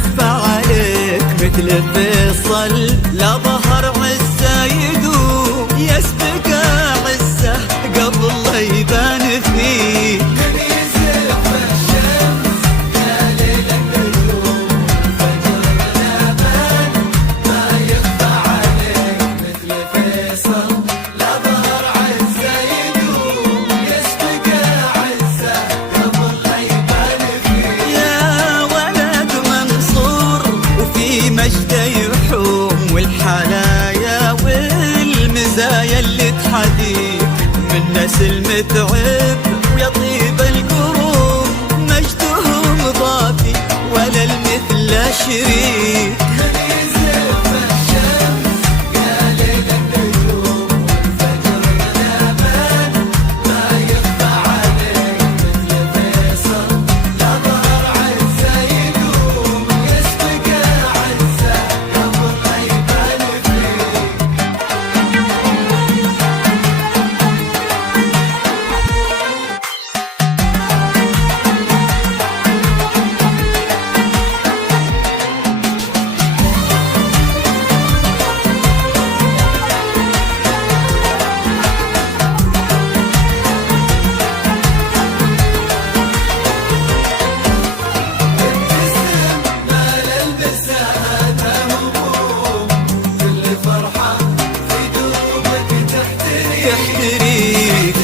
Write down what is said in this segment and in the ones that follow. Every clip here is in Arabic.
يخفى عليك مثل فيصل، لا ظهر عزه يدوم يسبق عزه قبل لا يبان فيه. مجده يحوم والحلايا والمزايا اللي تحديك من نسل متعب ويطيب القروم، مجدهم ضافي ولا المثل شريك. تحتريك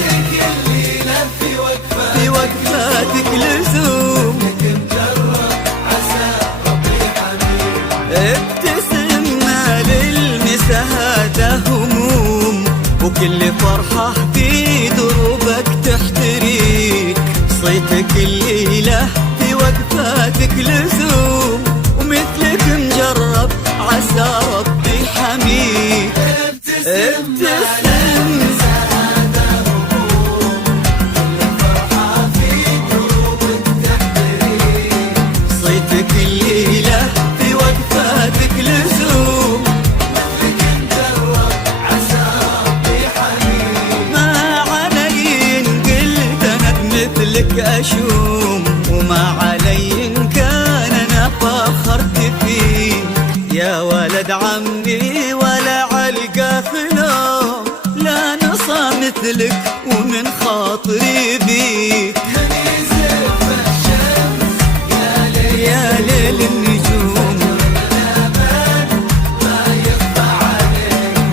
في وقفاتك لزوم، ابتسم ما للمسة هذا هموم، وكل فرحة في دروبك تحتريك. صيتك الليلة في وقفاتك لزوم، ومثلك مجرب عسى ربي حميك. ابتسم صيتك الليلة في وقفاتك لزوم، مثلك مجرب عسى ربي حميد. ما علي إن قلت أنا بمثلك أشوم، وما علي إن كان أنا فاخرت فيه. يا ولد عمي ولا علقة فلوم، لا نصى مثلك ومن خاطري بيك. يا ليل النجوم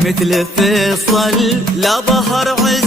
مثل فيصل، لا ظهر عز